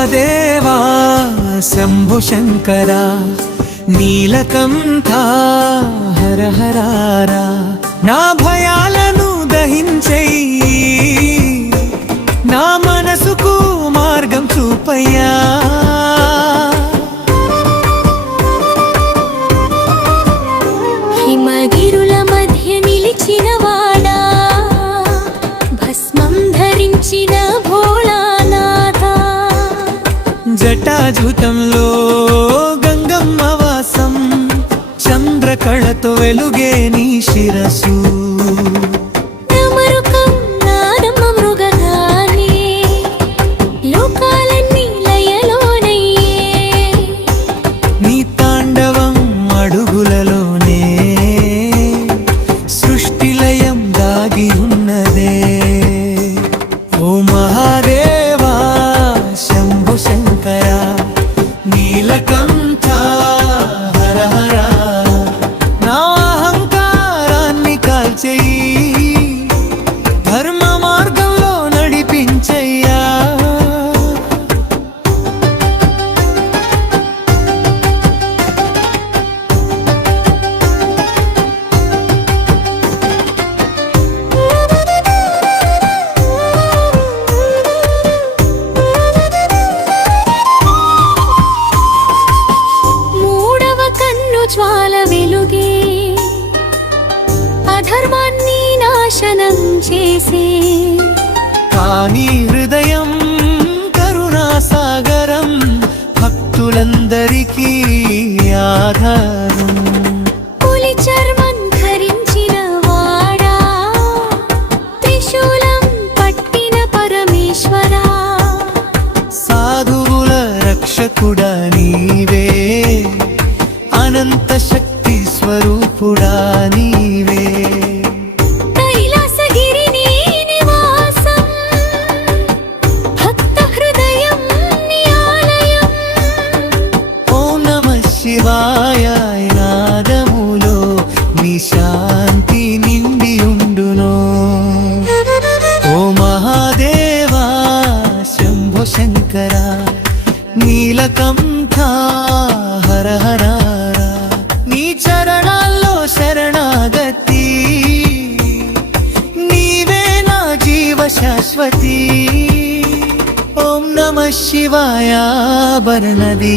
మహాదేవా శంభు శంకర నీలకంఠా హర హరారా నా భయాలను దహించెయ్యి నా మనసుకు మార్గం చూపయ్యా హిమగిరుల మధ్య నిలిచిన వాడా భస్మం ధరించిన భోళానాథ జటాజూతంలో గంగమ్మ వాసం చంద్రకళతో వెలుగే నీ శిరసు ధర్మ మార్గంలో నడిపించయ్యా మూడవ కన్ను జ్వాల వెలుగే అధర్మాన్ని నాశనం చేసే కానీ హృదయం కరుణాసాగరం భక్తులందరికీ ఆధారం పులి చర్మం ధరించిన వాడా త్రిశూలం పట్టిన పరమేశ్వరా సాధువుల రక్షకుడా నీవే అనంత శక్తి స్వరూపుడా నీవే శివాయ నాదములో నీ శాంతి నిండి ఉండును ఓ మహాదేవా శంభో శంకర నీలకంఠా హర హరారా నీ చరణాల్లో శరణాగతి నీవే నా జీవ శాశ్వతి ఓం నమః శివాయ బర్నదీ